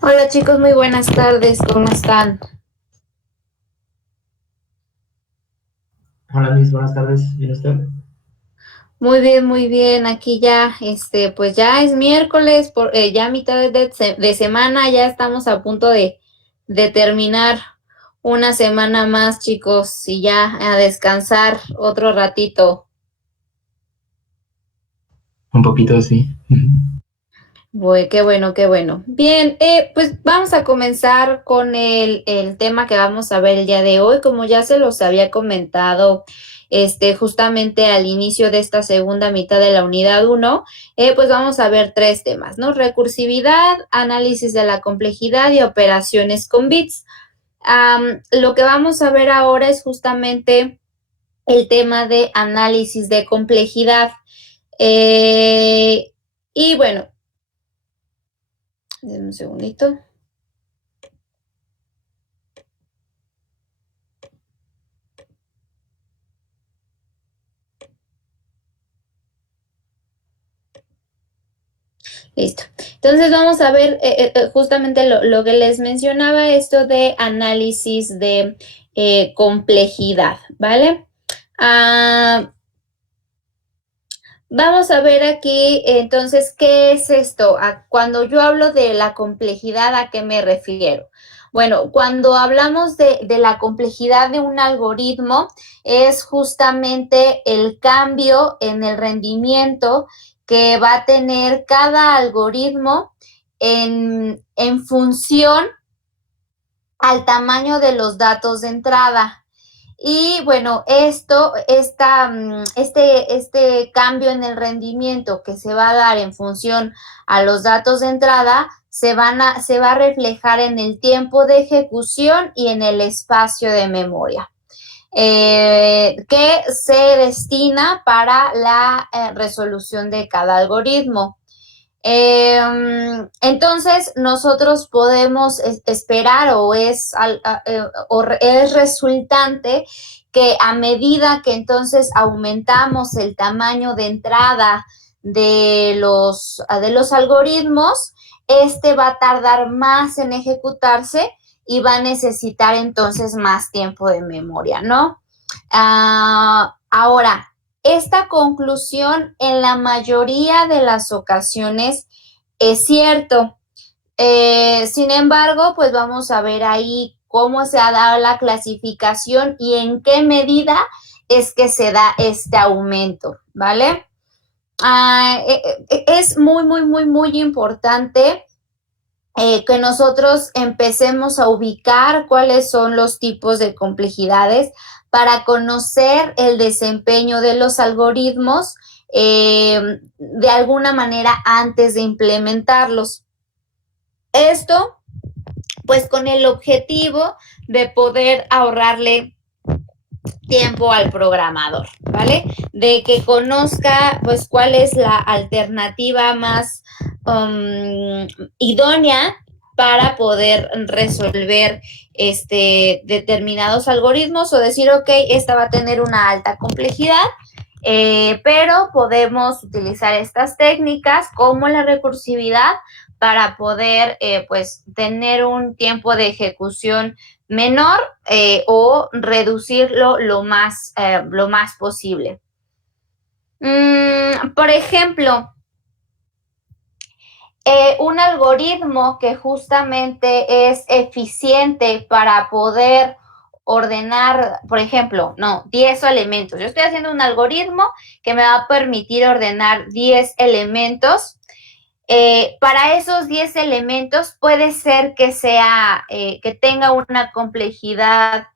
Hola chicos, muy buenas tardes, ¿cómo están? Hola Liz, buenas tardes. ¿Bien usted? Muy bien, aquí ya, pues ya es miércoles, ya mitad de semana, ya estamos a punto de terminar una semana más, chicos, y ya a descansar otro ratito. Un poquito, sí. Qué bueno, qué bueno. Bien, pues vamos a comenzar con el tema que vamos a ver el día de hoy. Como ya se los había comentado, justamente al inicio de esta segunda mitad de la unidad uno, pues vamos a ver tres temas, ¿no? Recursividad, análisis de la complejidad y operaciones con bits. Lo que vamos a ver ahora es justamente el tema de análisis de complejidad. Eh, y bueno, denme un segundito. Listo. Entonces vamos a ver justamente lo que les mencionaba, esto de análisis de complejidad, ¿vale? Ah, vamos a ver aquí, entonces, ¿qué es esto? Cuando yo hablo de la complejidad, ¿a qué me refiero? Bueno, cuando hablamos de la complejidad de un algoritmo, es justamente el cambio en el rendimiento que va a tener cada algoritmo en función al tamaño de los datos de entrada. Y bueno, este cambio en el rendimiento que se va a dar en función a los datos de entrada se va a reflejar en el tiempo de ejecución y en el espacio de memoria, que se destina para la resolución de cada algoritmo. Entonces, nosotros podemos esperar o es resultante que a medida que entonces aumentamos el tamaño de entrada de los algoritmos, este va a tardar más en ejecutarse y va a necesitar entonces más tiempo de memoria, ¿no? Ahora, esta conclusión en la mayoría de las ocasiones es cierto. Sin embargo, pues vamos a ver ahí cómo se ha dado la clasificación y en qué medida es que se da este aumento, ¿vale? Es muy importante que nosotros empecemos a ubicar cuáles son los tipos de complejidades para conocer el desempeño de los algoritmos de alguna manera antes de implementarlos. Esto, pues con el objetivo de poder ahorrarle tiempo al programador, ¿vale? De que conozca, pues, cuál es la alternativa más idónea para poder resolver determinados algoritmos o decir, ok, esta va a tener una alta complejidad, pero podemos utilizar estas técnicas como la recursividad para poder, pues, tener un tiempo de ejecución menor o reducirlo lo más posible. Por ejemplo, un algoritmo que justamente es eficiente para poder ordenar, por ejemplo, no, 10 elementos. Yo estoy haciendo un algoritmo que me va a permitir ordenar 10 elementos. Para esos 10 elementos puede ser que que tenga una complejidad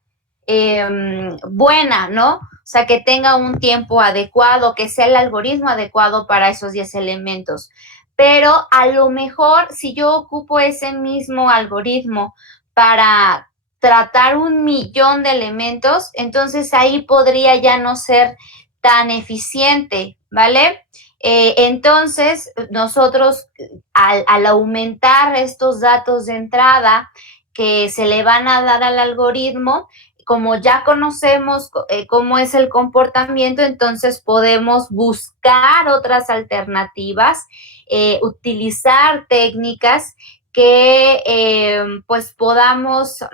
buena, ¿no? O sea, que tenga un tiempo adecuado, que sea el algoritmo adecuado para esos 10 elementos. Pero a lo mejor si yo ocupo ese mismo algoritmo para tratar 1 millón de elementos, entonces ahí podría ya no ser tan eficiente, ¿vale? Entonces, nosotros al aumentar estos datos de entrada que se le van a dar al algoritmo, como ya conocemos cómo es el comportamiento, entonces podemos buscar otras alternativas, utilizar técnicas que pues podamos,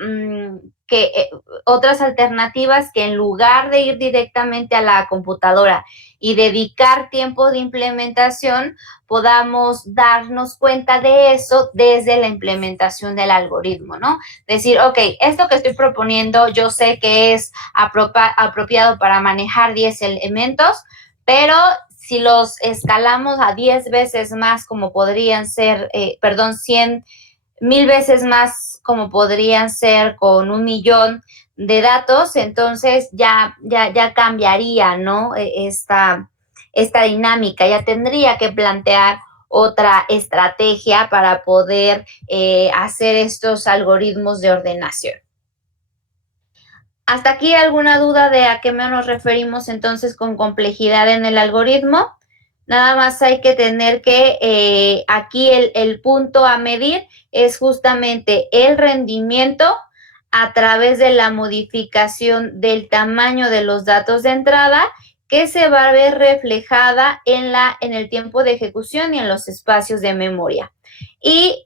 otras alternativas que en lugar de ir directamente a la computadora y dedicar tiempo de implementación, podamos darnos cuenta de eso desde la implementación del algoritmo, ¿no? Decir, ok, esto que estoy proponiendo yo sé que es apropiado para manejar 10 elementos, pero si los escalamos a 10 veces más, como podrían ser, 100 mil veces más, como podrían ser con 1 millón de datos, entonces ya cambiaría, ¿no? Esta dinámica, ya tendría que plantear otra estrategia para poder hacer estos algoritmos de ordenación. ¿Hasta aquí alguna duda de a qué nos referimos entonces con complejidad en el algoritmo? Nada más hay que tener que aquí el punto a medir es justamente el rendimiento a través de la modificación del tamaño de los datos de entrada que se va a ver reflejada en el tiempo de ejecución y en los espacios de memoria. Y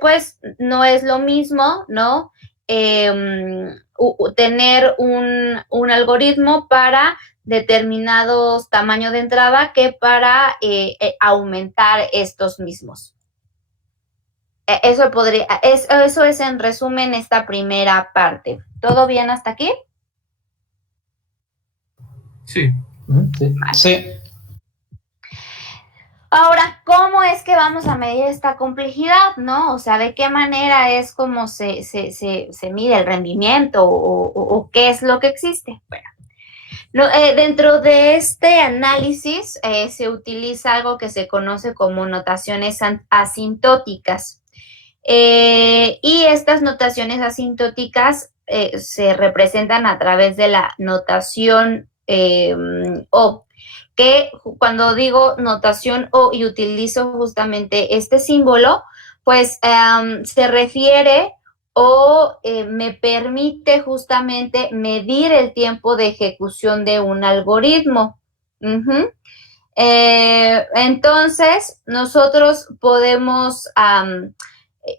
pues no es lo mismo, ¿no? Tener un algoritmo para determinados tamaños de entrada que para aumentar estos mismos. Eso es en resumen esta primera parte. ¿Todo bien hasta aquí? Sí. Sí. Sí. Ahora, ¿cómo es que vamos a medir esta complejidad, no? O sea, ¿de qué manera es como se mide el rendimiento o qué es lo que existe? Bueno, dentro de este análisis se utiliza algo que se conoce como notaciones asintóticas. Y estas notaciones asintóticas se representan a través de la notación O, que cuando digo notación O y utilizo justamente este símbolo, pues se refiere o me permite justamente medir el tiempo de ejecución de un algoritmo. Entonces, nosotros podemos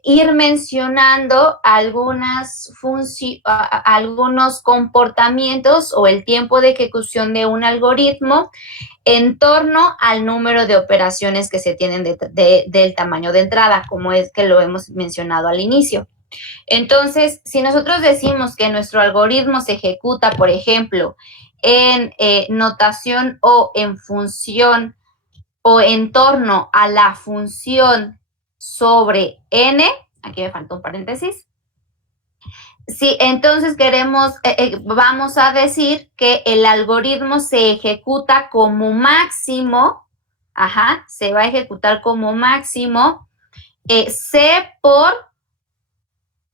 ir mencionando algunos comportamientos o el tiempo de ejecución de un algoritmo en torno al número de operaciones que se tienen del tamaño de entrada, como es que lo hemos mencionado al inicio. Entonces, si nosotros decimos que nuestro algoritmo se ejecuta, por ejemplo, en notación o en función o en torno a la función sobre n, aquí me falta un paréntesis. Sí, entonces vamos a decir que el algoritmo se ejecuta como máximo, se va a ejecutar como máximo C por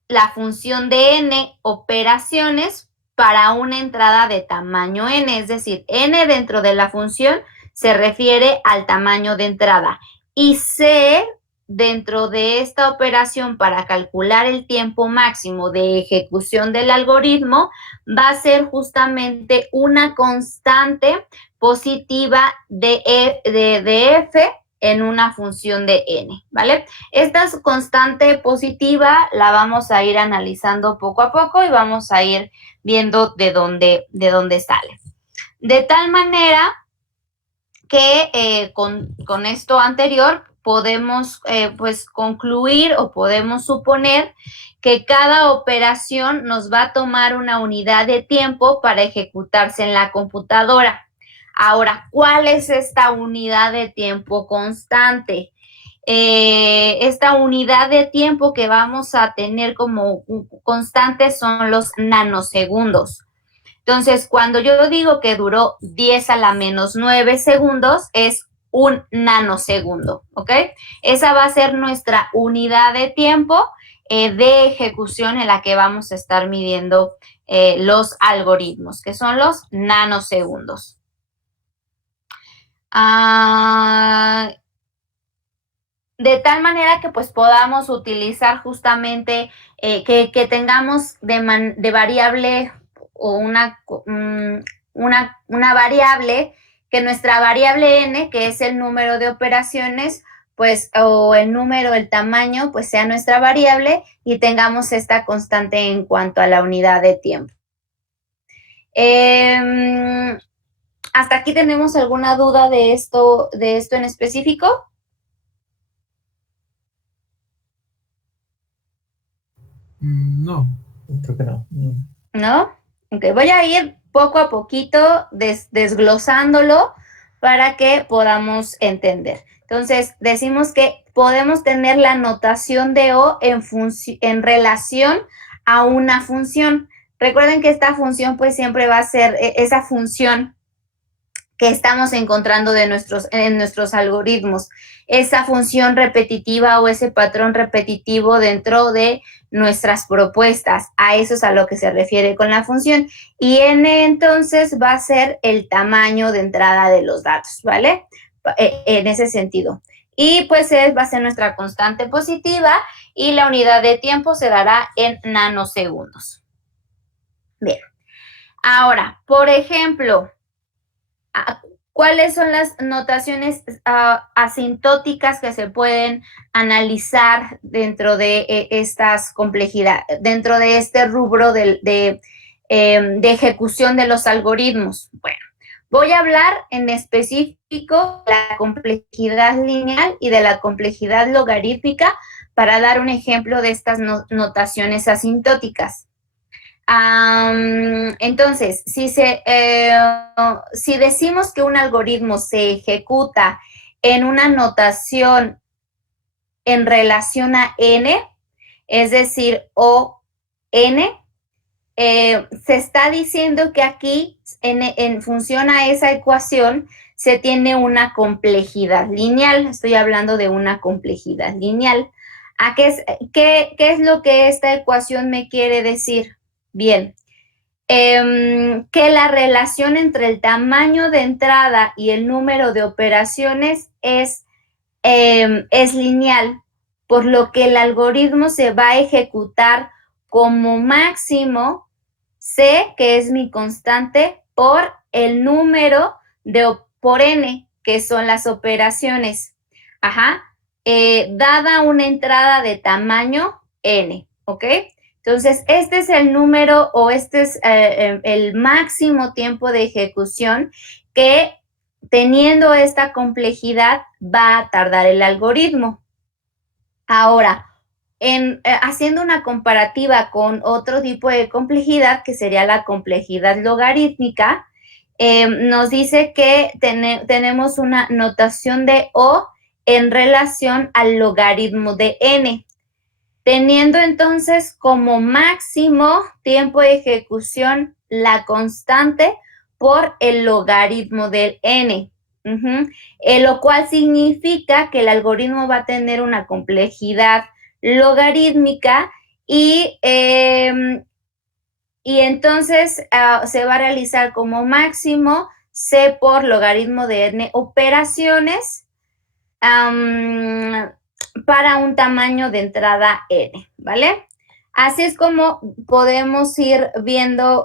la función de n operaciones para una entrada de tamaño n, es decir, n dentro de la función se refiere al tamaño de entrada y C dentro de esta operación para calcular el tiempo máximo de ejecución del algoritmo va a ser justamente una constante positiva de f en una función de n, ¿vale? Esta constante positiva la vamos a ir analizando poco a poco y vamos a ir viendo de dónde sale. De tal manera que con esto anterior podemos pues concluir o podemos suponer que cada operación nos va a tomar una unidad de tiempo para ejecutarse en la computadora. Ahora, ¿cuál es esta unidad de tiempo constante? Esta unidad de tiempo que vamos a tener como constante son los nanosegundos. Entonces, cuando yo digo que duró 10 a la menos 9 segundos, es un nanosegundo, ¿ok? Esa va a ser nuestra unidad de tiempo de ejecución en la que vamos a estar midiendo los algoritmos, que son los nanosegundos. De tal manera que pues podamos utilizar justamente que tengamos de variable o una variable, que nuestra variable n, que es el número de operaciones, pues, o el número, el tamaño, pues sea nuestra variable y tengamos esta constante en cuanto a la unidad de tiempo. ¿Hasta aquí tenemos alguna duda de esto en específico? No, creo que no. ¿No? Ok, voy a ir poco a poquito desglosándolo para que podamos entender. Entonces, decimos que podemos tener la notación de O en relación a una función. Recuerden que esta función pues siempre va a ser esa función que estamos encontrando en nuestros algoritmos, esa función repetitiva o ese patrón repetitivo dentro de nuestras propuestas. A eso es a lo que se refiere con la función. Y n entonces va a ser el tamaño de entrada de los datos, ¿vale? En ese sentido. Y pues va a ser nuestra constante positiva y la unidad de tiempo se dará en nanosegundos. Bien. Ahora, por ejemplo, ¿cuáles son las notaciones asintóticas que se pueden analizar dentro de estas complejidades, dentro de este rubro de ejecución de los algoritmos? Bueno, voy a hablar en específico de la complejidad lineal y de la complejidad logarítmica para dar un ejemplo de estas notaciones asintóticas. Entonces, si decimos que un algoritmo se ejecuta en una notación en relación a n, es decir, o n, se está diciendo que aquí, en función a esa ecuación, se tiene una complejidad lineal. Estoy hablando de una complejidad lineal. ¿Qué es lo que esta ecuación me quiere decir? Bien, que la relación entre el tamaño de entrada y el número de operaciones es lineal, por lo que el algoritmo se va a ejecutar como máximo C, que es mi constante, por el número por n, que son las operaciones. Dada una entrada de tamaño n, ¿ok? Entonces, este es el número o este es el máximo tiempo de ejecución que, teniendo esta complejidad, va a tardar el algoritmo. Ahora, haciendo una comparativa con otro tipo de complejidad, que sería la complejidad logarítmica, nos dice que tenemos una notación de O en relación al logaritmo de n, teniendo entonces como máximo tiempo de ejecución la constante por el logaritmo del n. Lo cual significa que el algoritmo va a tener una complejidad logarítmica y entonces se va a realizar como máximo C por logaritmo de n operaciones para un tamaño de entrada n, ¿vale? Así es como podemos ir viendo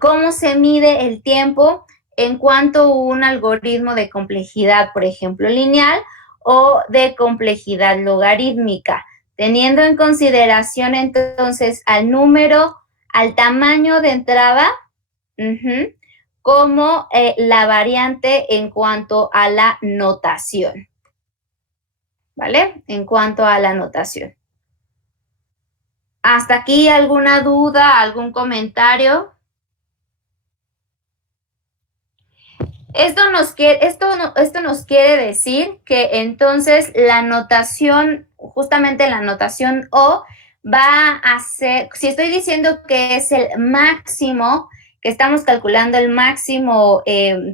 cómo se mide el tiempo en cuanto a un algoritmo de complejidad, por ejemplo, lineal o de complejidad logarítmica, teniendo en consideración entonces al tamaño de entrada, como la variante en cuanto a la notación, ¿vale? En cuanto a la notación. ¿Hasta aquí alguna duda, algún comentario? Esto nos quiere decir que entonces la notación, justamente la notación O, va a ser, si estoy diciendo que es el máximo, que estamos calculando el máximo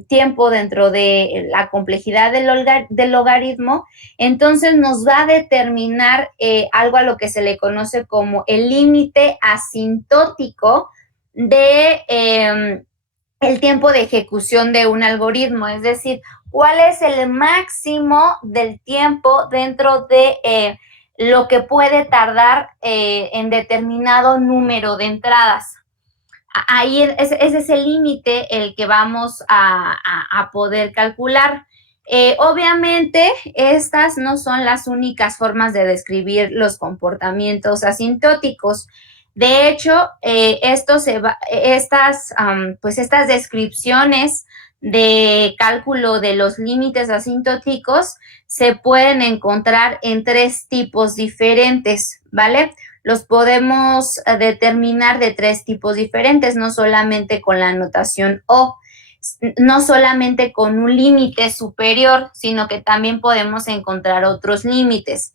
tiempo dentro de la complejidad del logaritmo, entonces nos va a determinar algo a lo que se le conoce como el límite asintótico de el tiempo de ejecución de un algoritmo, es decir, cuál es el máximo del tiempo dentro de lo que puede tardar en determinado número de entradas. Ahí ese es el límite el que vamos a poder calcular. Obviamente, estas no son las únicas formas de describir los comportamientos asintóticos. De hecho, estas descripciones de cálculo de los límites asintóticos se pueden encontrar en 3 tipos diferentes, ¿vale? Los podemos determinar de 3 tipos diferentes, no solamente con la notación O, no solamente con un límite superior, sino que también podemos encontrar otros límites.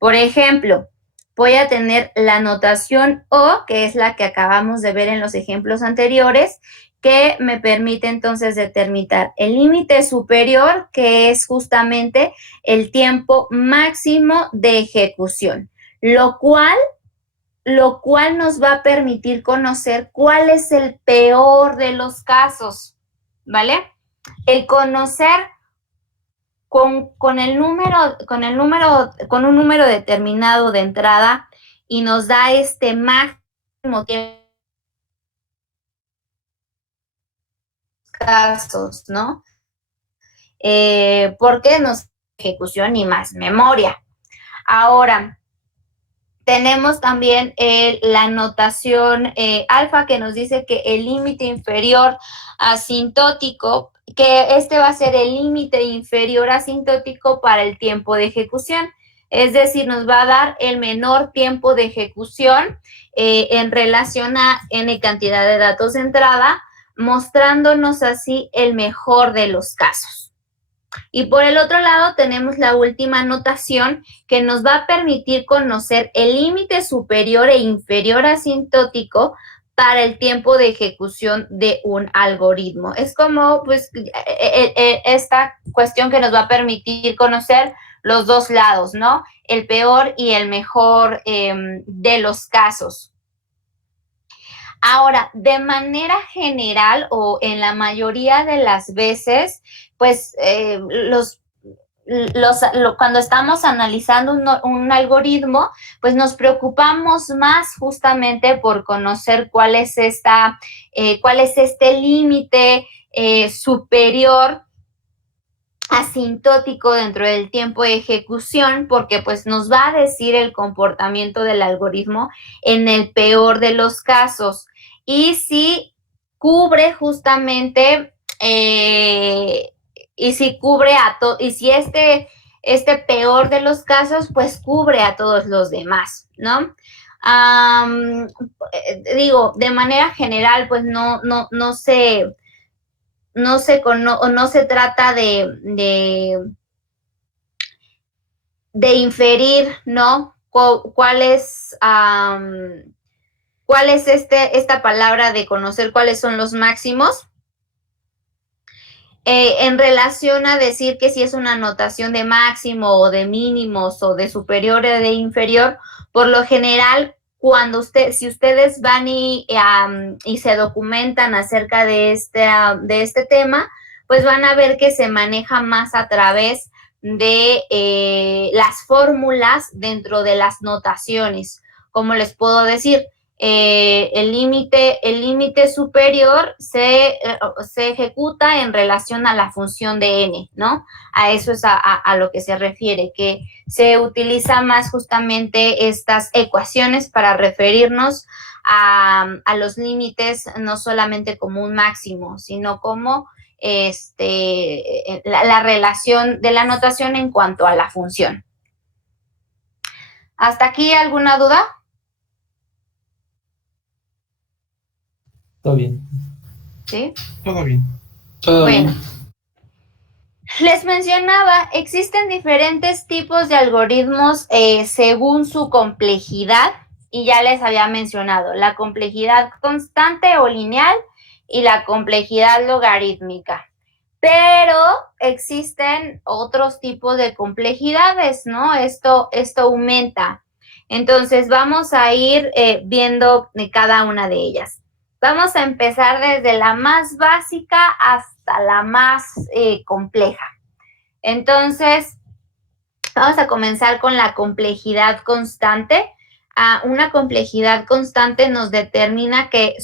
Por ejemplo, voy a tener la notación O, que es la que acabamos de ver en los ejemplos anteriores, que me permite entonces determinar el límite superior, que es justamente el tiempo máximo de ejecución, lo cual nos va a permitir conocer cuál es el peor de los casos, ¿vale? El conocer con un número determinado de entrada y nos da este máximo tiempo casos, ¿no? Porque nos ejecución y más memoria. Ahora, tenemos también la notación alfa, que nos dice que el límite inferior asintótico, que este va a ser el límite inferior asintótico para el tiempo de ejecución. Es decir, nos va a dar el menor tiempo de ejecución en relación a n cantidad de datos de entrada, mostrándonos así el mejor de los casos. Y por el otro lado tenemos la última notación, que nos va a permitir conocer el límite superior e inferior asintótico para el tiempo de ejecución de un algoritmo. Es como pues esta cuestión que nos va a permitir conocer los dos lados, ¿no? El peor y el mejor de los casos. Ahora, de manera general o en la mayoría de las veces, pues cuando estamos analizando un algoritmo, pues nos preocupamos más justamente por conocer cuál es este límite superior asintótico dentro del tiempo de ejecución, porque pues nos va a decir el comportamiento del algoritmo en el peor de los casos. Y si cubre justamente, y si este peor de los casos, pues cubre a todos los demás, ¿no? Digo, de manera general, pues no se trata de inferir, ¿no? ¿Cuál es esta palabra de conocer cuáles son los máximos? En relación a decir que si es una notación de máximo o de mínimos o de superior o de inferior, por lo general, si ustedes van y se documentan acerca de este tema, pues van a ver que se maneja más a través de las fórmulas dentro de las notaciones. Como les puedo decir, el límite superior se ejecuta en relación a la función de n, ¿no? A eso es a lo que se refiere, que se utiliza más justamente estas ecuaciones para referirnos a los límites, no solamente como un máximo, sino como la relación de la notación en cuanto a la función. ¿Hasta aquí alguna duda? Todo bien. ¿Sí? Todo bien. Todo Bueno. bien. Les mencionaba, existen diferentes tipos de algoritmos según su complejidad, y ya les había mencionado la complejidad constante o lineal y la complejidad logarítmica. Pero existen otros tipos de complejidades, ¿no? Esto aumenta. Entonces vamos a ir viendo cada una de ellas. Vamos a empezar desde la más básica hasta la más compleja. Entonces, vamos a comenzar con la complejidad constante. Una complejidad constante nos determina que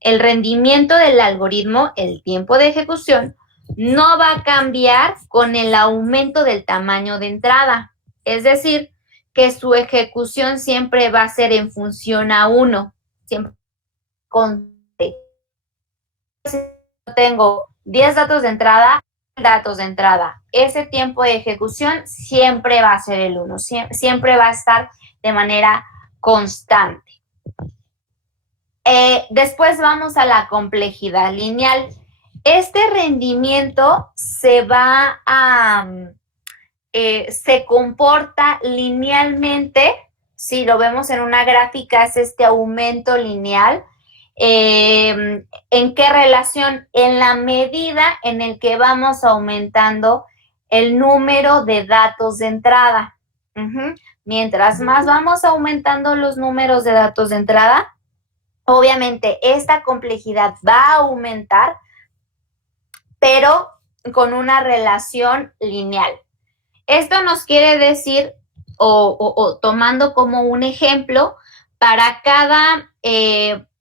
el rendimiento del algoritmo, el tiempo de ejecución, no va a cambiar con el aumento del tamaño de entrada. Es decir, que su ejecución siempre va a ser en función a 1. Siempre con tengo 10 datos de entrada. Ese tiempo de ejecución siempre va a ser el 1, siempre va a estar de manera constante. Después vamos a la complejidad lineal. Este rendimiento se va a, se comporta linealmente. Si lo vemos en una gráfica, es este aumento lineal. ¿En qué relación? En la medida en el que vamos aumentando el número de datos de entrada. Mientras más vamos aumentando los números de datos de entrada, obviamente esta complejidad va a aumentar, pero con una relación lineal. Esto nos quiere decir, o tomando como un ejemplo,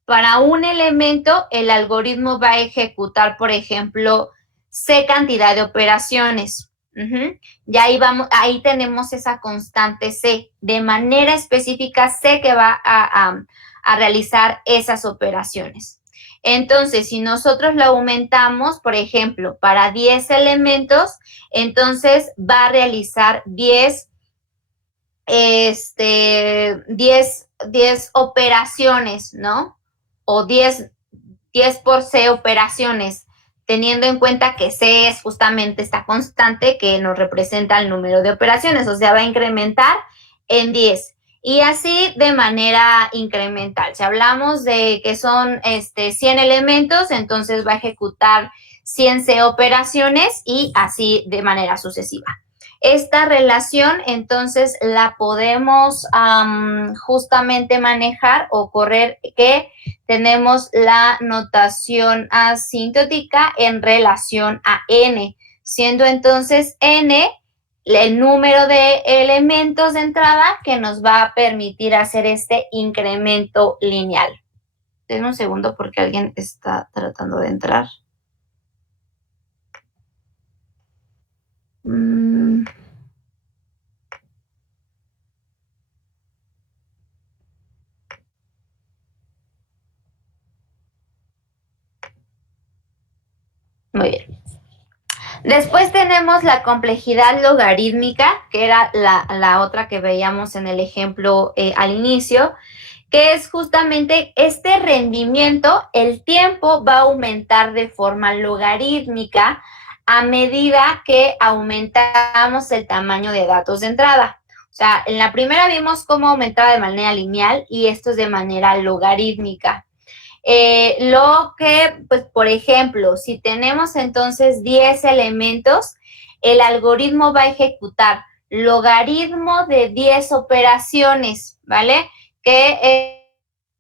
para un elemento, el algoritmo va a ejecutar, por ejemplo, C cantidad de operaciones. Y ahí tenemos esa constante C. De manera específica, C que va a realizar esas operaciones. Entonces, si nosotros lo aumentamos, por ejemplo, para 10 elementos, entonces va a realizar 10 operaciones, ¿no? O 10 por C operaciones, teniendo en cuenta que C es justamente esta constante que nos representa el número de operaciones, o sea, va a incrementar en 10. Y así de manera incremental. Si hablamos de que son 100 elementos, entonces va a ejecutar 100 C operaciones y así de manera sucesiva. Esta relación, entonces, la podemos justamente manejar o correr, que tenemos la notación asintótica en relación a n, siendo entonces n el número de elementos de entrada que nos va a permitir hacer este incremento lineal. Denme un segundo porque alguien está tratando de entrar. Muy bien. Después tenemos la complejidad logarítmica, que era la otra que veíamos en el ejemplo al inicio, que es justamente este rendimiento, el tiempo va a aumentar de forma logarítmica a medida que aumentamos el tamaño de datos de entrada. O sea, en la primera vimos cómo aumentaba de manera lineal y esto es de manera logarítmica. Lo que, pues, por ejemplo, si tenemos entonces 10 elementos, el algoritmo va a ejecutar logaritmo de 10 operaciones, ¿vale? Que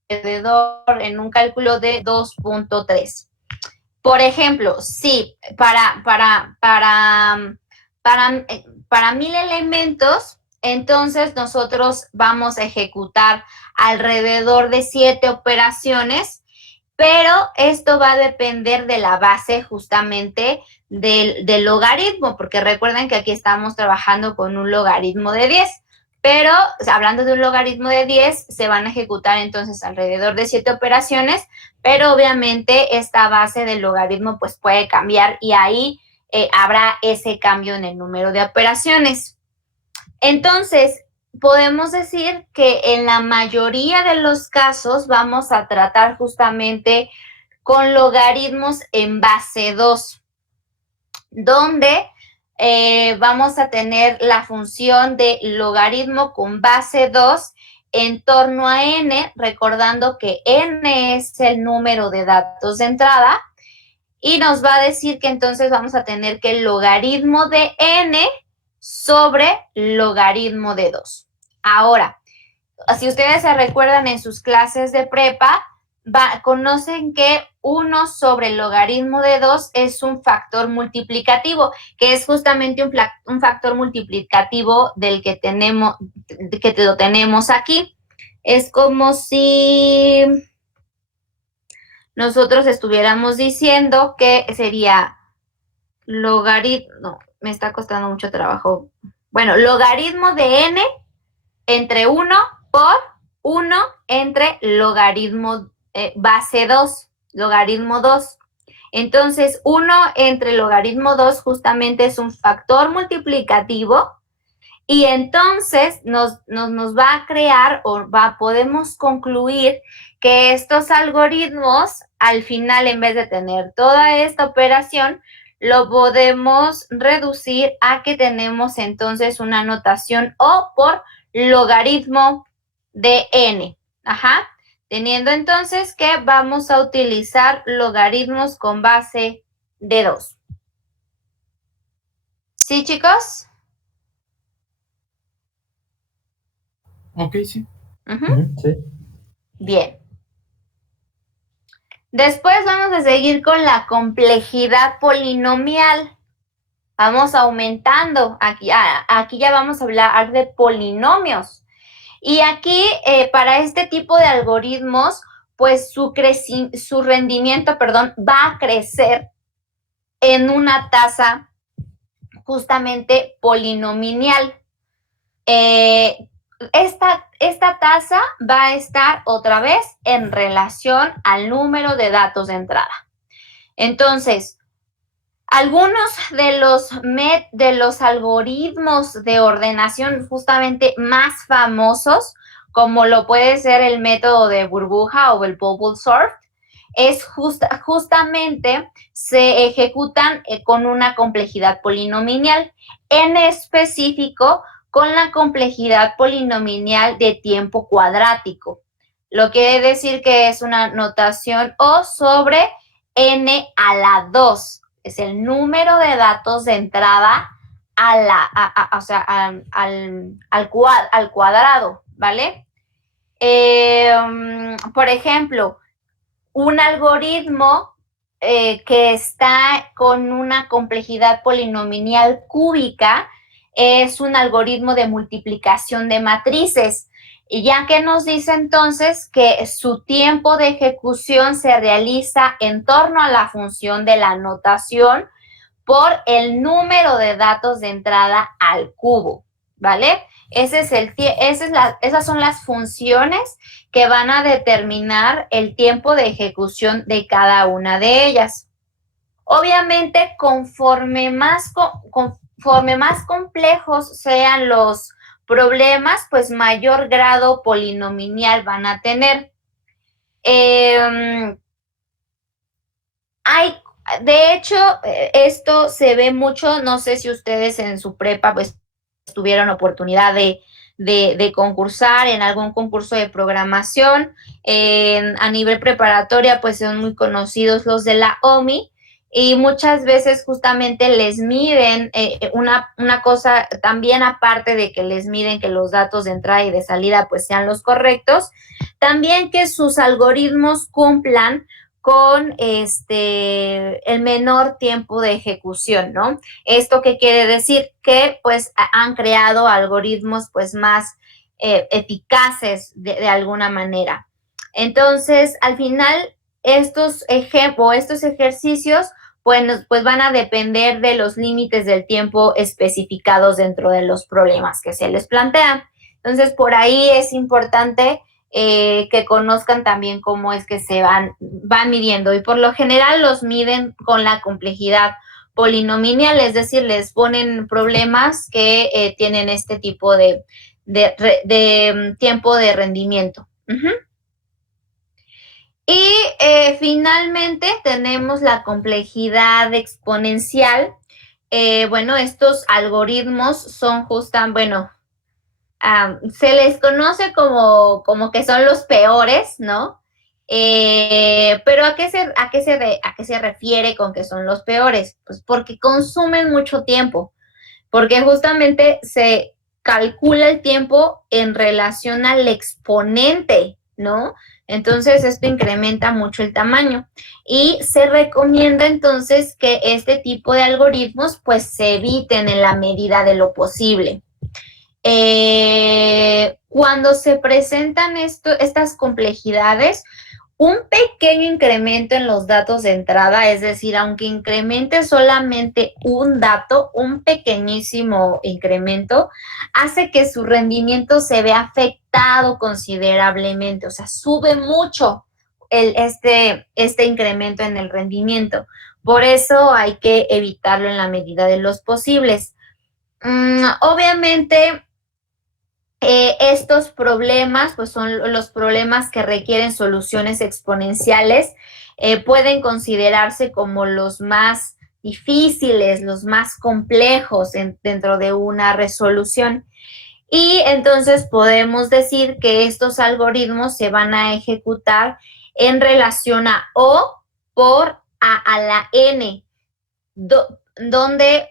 es alrededor en un cálculo de 2.3. Por ejemplo, si para 1000 elementos, entonces nosotros vamos a ejecutar alrededor de 7 operaciones, pero esto va a depender de la base justamente del logaritmo, porque recuerden que aquí estamos trabajando con un logaritmo de 10, pero o sea, hablando de un logaritmo de 10, se van a ejecutar entonces alrededor de 7 operaciones, pero obviamente esta base del logaritmo pues puede cambiar y ahí habrá ese cambio en el número de operaciones. Entonces, podemos decir que en la mayoría de los casos vamos a tratar justamente con logaritmos en base 2, donde vamos a tener la función de logaritmo con base 2 en torno a n, recordando que n es el número de datos de entrada, y nos va a decir que entonces vamos a tener que el logaritmo de n sobre logaritmo de 2. Ahora, si ustedes se recuerdan en sus clases de prepa, conocen que 1 sobre el logaritmo de 2 es un factor multiplicativo, que es justamente un factor multiplicativo del que lo tenemos aquí. Es como si nosotros estuviéramos diciendo que sería logaritmo, no, me está costando mucho trabajo. Bueno, logaritmo de n entre 1 por 1 entre logaritmo base 2, logaritmo 2. Entonces, 1 entre logaritmo 2 justamente es un factor multiplicativo y entonces nos va a crear podemos concluir que estos algoritmos, al final, en vez de tener toda esta operación, lo podemos reducir a que tenemos entonces una notación O por logaritmo de n. Ajá. Teniendo entonces que vamos a utilizar logaritmos con base de 2. ¿Sí, chicos? Ok, sí. Sí. Bien. Después vamos a seguir con la complejidad polinomial. Vamos aumentando. Aquí ya vamos a hablar de polinomios. Y aquí, para este tipo de algoritmos, pues su rendimiento, va a crecer en una tasa justamente polinomial. Esta tasa va a estar otra vez en relación al número de datos de entrada. Entonces, algunos de los algoritmos de ordenación justamente más famosos, como lo puede ser el método de burbuja o el bubble sort, justamente se ejecutan con una complejidad polinomial, en específico con la complejidad polinomial de tiempo cuadrático. Lo que quiere decir que es una notación O sobre n a la 2. Es el número de datos de entrada al cuadrado, ¿vale? Por ejemplo, un algoritmo que está con una complejidad polinomial cúbica es un algoritmo de multiplicación de matrices, y ya que nos dice entonces que su tiempo de ejecución se realiza en torno a la función de la notación por el número de datos de entrada al cubo, ¿vale? Esas son las funciones que van a determinar el tiempo de ejecución de cada una de ellas. Obviamente, conforme más complejos sean los problemas, pues mayor grado polinomial van a tener. De hecho, esto se ve mucho, no sé si ustedes en su prepa pues tuvieron oportunidad de concursar en algún concurso de programación. A nivel preparatoria pues son muy conocidos los de la OMI, y muchas veces justamente les miden una cosa también, aparte de que les miden que los datos de entrada y de salida pues sean los correctos, también que sus algoritmos cumplan con el menor tiempo de ejecución, ¿no? ¿Esto qué quiere decir? Que pues han creado algoritmos pues más eficaces de alguna manera. Entonces, al final, estos ejercicios pues van a depender de los límites del tiempo especificados dentro de los problemas que se les plantean. Entonces, por ahí es importante que conozcan también cómo es que se van midiendo, y por lo general los miden con la complejidad polinomial, es decir, les ponen problemas que tienen este tipo de tiempo de rendimiento. Y finalmente tenemos la complejidad exponencial. Bueno, estos algoritmos son se les conoce como que son los peores, ¿no? Pero ¿a qué se refiere con que son los peores? Pues porque consumen mucho tiempo, porque justamente se calcula el tiempo en relación al exponente, ¿no? Entonces esto incrementa mucho el tamaño, y se recomienda entonces que este tipo de algoritmos pues se eviten en la medida de lo posible. Cuando se presentan estas complejidades, un pequeño incremento en los datos de entrada, es decir, aunque incremente solamente un dato, un pequeñísimo incremento, hace que su rendimiento se vea afectado considerablemente, o sea, sube mucho este incremento en el rendimiento. Por eso hay que evitarlo en la medida de los posibles. Obviamente, estos problemas, pues son los problemas que requieren soluciones exponenciales, pueden considerarse como los más difíciles, los más complejos dentro de una resolución. Y entonces podemos decir que estos algoritmos se van a ejecutar en relación a O por a la N, donde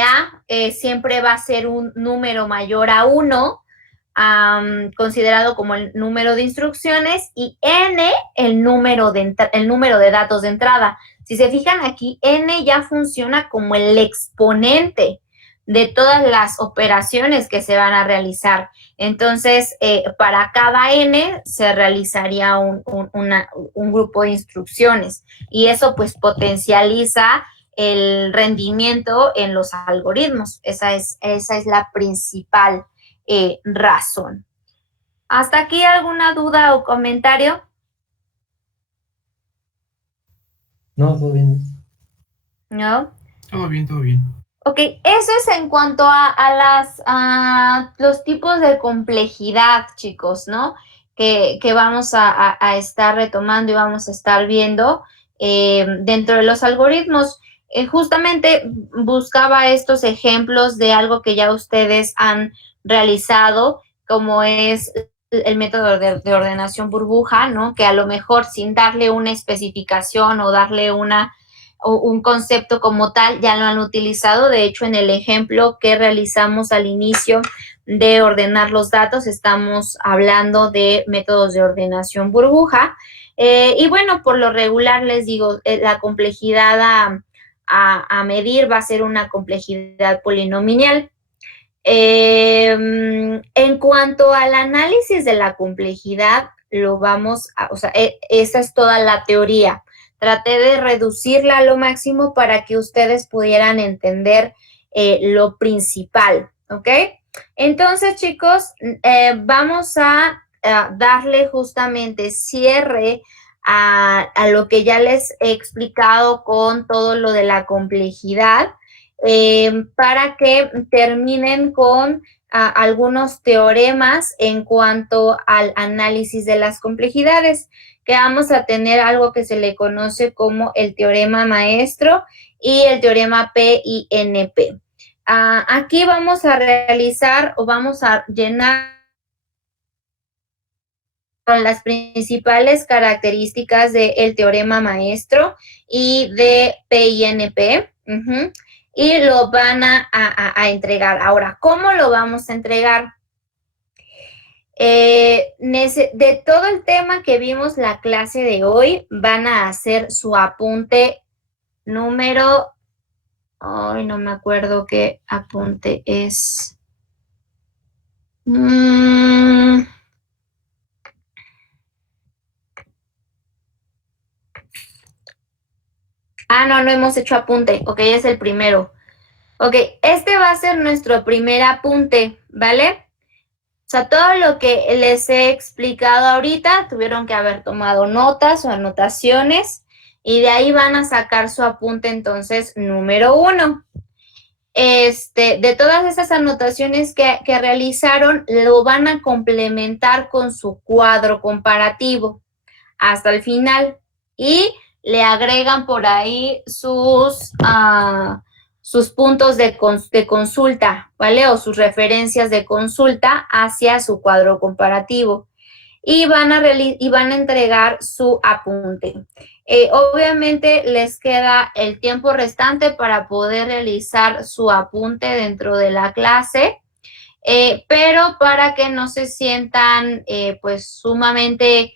A siempre va a ser un número mayor a 1, considerado como el número de instrucciones, y N el número de datos de entrada. Si se fijan aquí, N ya funciona como el exponente de todas las operaciones que se van a realizar. Entonces, para cada N se realizaría un grupo de instrucciones, y eso pues potencializa el rendimiento en los algoritmos. Esa es la principal razón. ¿Hasta aquí alguna duda o comentario? No, todo bien. ¿No? Todo bien, todo bien. Ok, eso es en cuanto a los tipos de complejidad, chicos, ¿no? Que vamos a estar retomando y vamos a estar viendo dentro de los algoritmos. Justamente buscaba estos ejemplos de algo que ya ustedes han realizado, como es el método de ordenación burbuja, ¿no? Que a lo mejor sin darle una especificación o darle un concepto como tal, ya lo han utilizado. De hecho, en el ejemplo que realizamos al inicio de ordenar los datos, estamos hablando de métodos de ordenación burbuja. Y bueno, por lo regular les digo, la complejidad a medir va a ser una complejidad polinomial. En cuanto al análisis de la complejidad, o sea, esa es toda la teoría. Traté de reducirla a lo máximo para que ustedes pudieran entender lo principal, ¿ok? Entonces, chicos, vamos a darle justamente cierre a lo que ya les he explicado con todo lo de la complejidad, para que terminen con algunos teoremas en cuanto al análisis de las complejidades, que vamos a tener algo que se le conoce como el teorema maestro y el teorema PINP. Aquí vamos a realizar o vamos a llenar con las principales características del teorema maestro y de PINP. Y lo van a entregar. Ahora, ¿cómo lo vamos a entregar? De todo el tema que vimos la clase de hoy, van a hacer su apunte número, ay, no me acuerdo qué apunte es. No hemos hecho apunte. Ok, es el primero. Ok, este va a ser nuestro primer apunte, ¿vale? O sea, todo lo que les he explicado ahorita, tuvieron que haber tomado notas o anotaciones, y de ahí van a sacar su apunte entonces número 1. De todas esas anotaciones que realizaron, lo van a complementar con su cuadro comparativo hasta el final, y le agregan por ahí sus puntos de consulta, ¿vale? O sus referencias de consulta hacia su cuadro comparativo. Y van a entregar su apunte. Obviamente les queda el tiempo restante para poder realizar su apunte dentro de la clase, pero para que no se sientan pues sumamente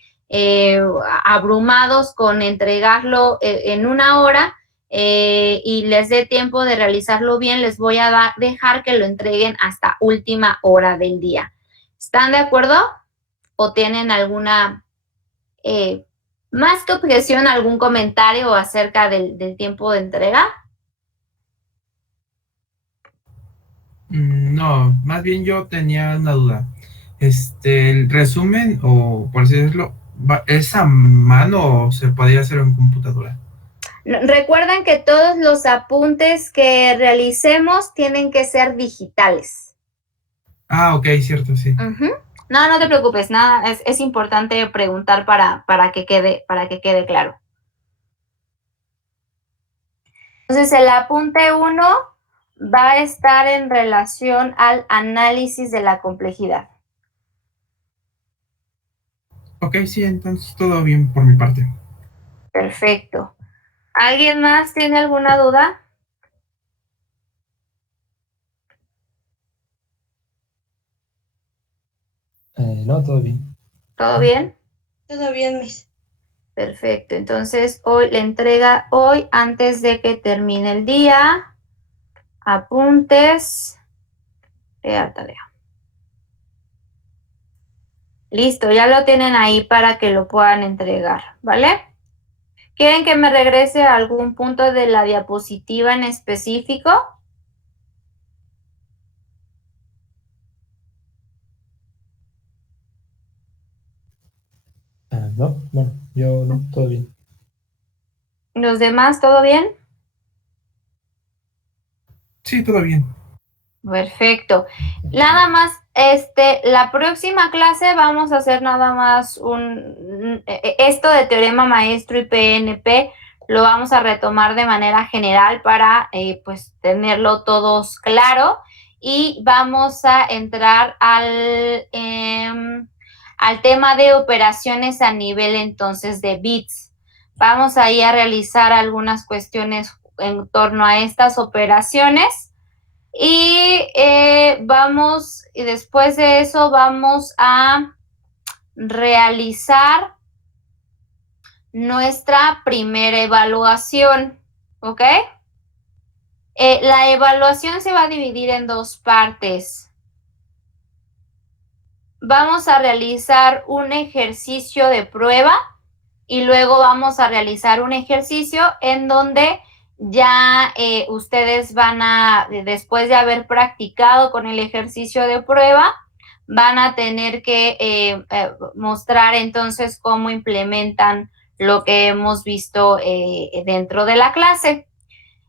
abrumados con entregarlo en una hora, y les dé tiempo de realizarlo bien, les voy a dejar que lo entreguen hasta última hora del día. ¿Están de acuerdo? ¿O tienen alguna más que objeción, algún comentario acerca del tiempo de entrega. No, más bien yo tenía una duda. El resumen, o por así decirlo, ¿es a mano o se podría hacer en computadora? Recuerden que todos los apuntes que realicemos tienen que ser digitales. Ah, ok, cierto, sí. No, no te preocupes, nada, es importante preguntar para que quede claro. Entonces, el apunte 1 va a estar en relación al análisis de la complejidad. Ok, sí, entonces todo bien por mi parte. Perfecto. ¿Alguien más tiene alguna duda? No, todo bien. ¿Todo bien? Todo bien, Miss. Perfecto. Entonces, hoy la entrega, hoy antes de que termine el día, apuntes, tarea. Listo, ya lo tienen ahí para que lo puedan entregar, ¿vale? ¿Quieren que me regrese a algún punto de la diapositiva en específico? No, bueno, yo no, todo bien. ¿Los demás, todo bien? Sí, todo bien. Perfecto. Nada más, la próxima clase vamos a hacer nada más esto de teorema maestro y PNP lo vamos a retomar de manera general para pues tenerlo todos claro y vamos a entrar al tema de operaciones a nivel entonces de bits. Vamos ahí a realizar algunas cuestiones en torno a estas operaciones. Y y después de eso vamos a realizar nuestra primera evaluación, ¿ok? La evaluación se va a dividir en dos partes. Vamos a realizar un ejercicio de prueba y luego vamos a realizar un ejercicio en donde ya ustedes van a, después de haber practicado con el ejercicio de prueba, van a tener que mostrar entonces cómo implementan lo que hemos visto dentro de la clase.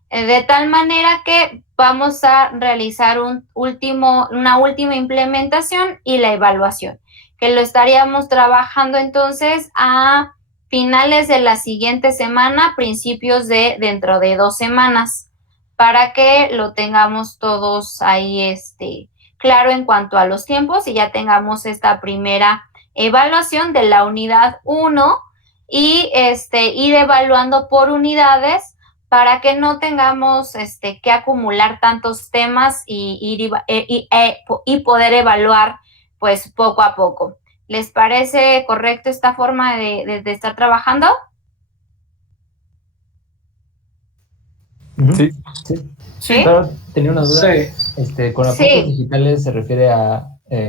De tal manera que vamos a realizar una última implementación y la evaluación, que lo estaríamos trabajando entonces a finales de la siguiente semana, principios de dentro de 2 semanas, para que lo tengamos todos ahí claro en cuanto a los tiempos y ya tengamos esta primera evaluación de la unidad 1 y ir evaluando por unidades para que no tengamos que acumular tantos temas y poder evaluar pues poco a poco. ¿Les parece correcto esta forma de estar trabajando? Sí. ¿Sí? Pero tenía una duda. ¿Con apuntes Sí. digitales se refiere a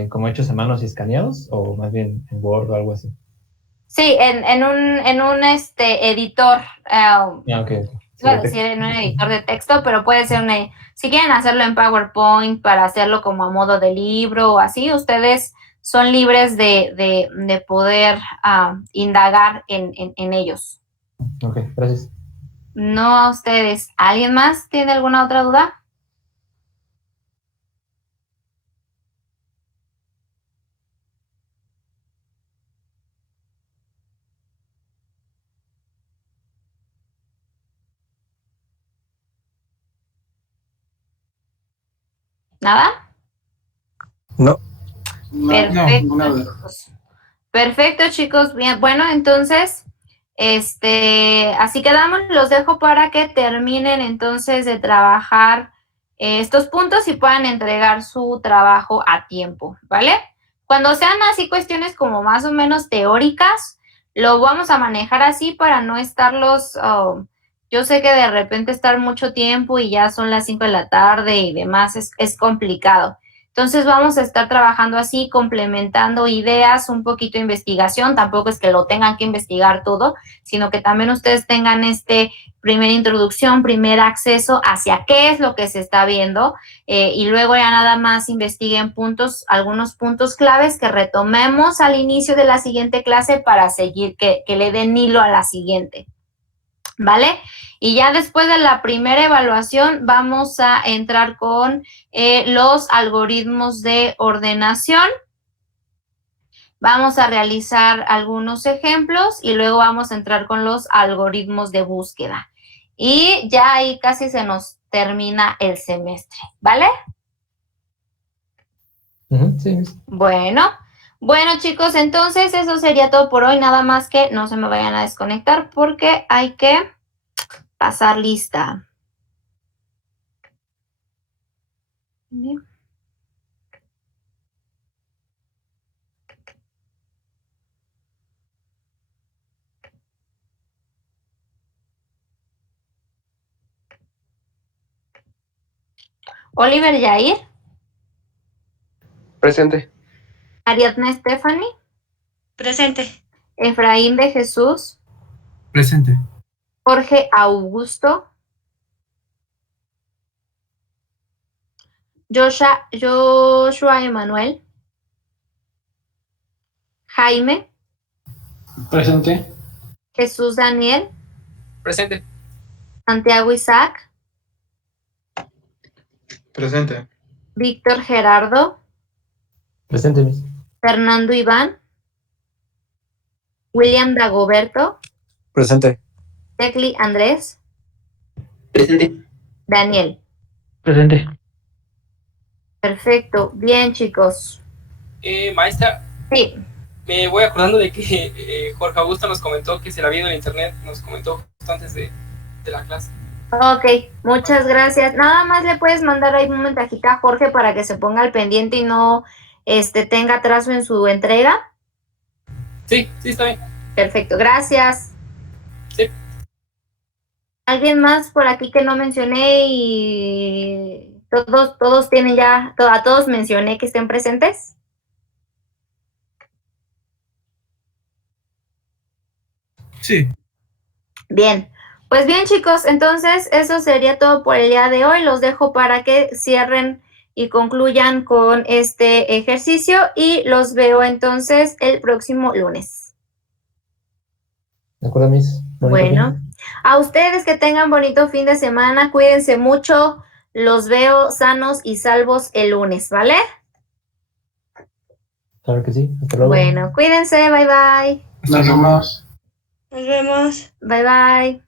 como hechos a manos y escaneados o más bien en Word o algo así? Sí, en un editor. Okay. Iba a decir en un editor de texto, pero puede ser si quieren hacerlo en PowerPoint para hacerlo como a modo de libro o así, ustedes son libres de poder indagar en ellos. Ok, gracias. No ustedes. ¿Alguien más tiene alguna otra duda? ¿Nada? No. Perfecto, No, chicos. Perfecto, chicos. Bien, bueno, entonces, así quedamos. Los dejo para que terminen entonces de trabajar estos puntos y puedan entregar su trabajo a tiempo, ¿vale? Cuando sean así cuestiones como más o menos teóricas, lo vamos a manejar así para no estarlos, yo sé que de repente estar mucho tiempo y ya son las 5 de la tarde y demás es complicado. Entonces vamos a estar trabajando así, complementando ideas, un poquito de investigación. Tampoco es que lo tengan que investigar todo, sino que también ustedes tengan primera introducción, primer acceso hacia qué es lo que se está viendo, y luego ya nada más investiguen algunos puntos claves que retomemos al inicio de la siguiente clase para seguir, que le den hilo a la siguiente, ¿vale? Y ya después de la primera evaluación vamos a entrar con los algoritmos de ordenación. Vamos a realizar algunos ejemplos y luego vamos a entrar con los algoritmos de búsqueda. Y ya ahí casi se nos termina el semestre, ¿vale? Sí. Bueno, chicos, entonces eso sería todo por hoy. Nada más que no se me vayan a desconectar porque hay que pasar lista. Bien. Oliver Yair. Presente. Ariadna Stephanie. Presente. Efraín de Jesús. Presente. Jorge Augusto. Joshua Emanuel. Jaime. Presente. Jesús Daniel. Presente. Santiago Isaac. Presente. Víctor Gerardo. Presente, Miss. Fernando Iván. William Dagoberto. Presente. Tecli Andrés. Presente. Daniel. Presente. Perfecto. Bien, chicos. Maestra, Sí. me voy acordando de que Jorge Augusto nos comentó que se la vio en el internet, nos comentó justo antes de la clase. Ok, muchas gracias. Nada más le puedes mandar ahí un mensajito a Jorge para que se ponga al pendiente y no tenga atraso en su entrega. Sí, está bien. Perfecto, gracias. Sí. ¿Alguien más por aquí que no mencioné y todos tienen ya, a todos mencioné que estén presentes? Sí. Bien, pues bien, chicos, entonces eso sería todo por el día de hoy. Los dejo para que cierren y concluyan con este ejercicio y los veo entonces el próximo lunes. ¿De acuerdo, Miss? Bueno, a ustedes que tengan bonito fin de semana, cuídense mucho, los veo sanos y salvos el lunes, ¿vale? Claro que sí. Hasta luego. Bueno, cuídense, bye bye. Nos vemos. Nos vemos. Bye bye.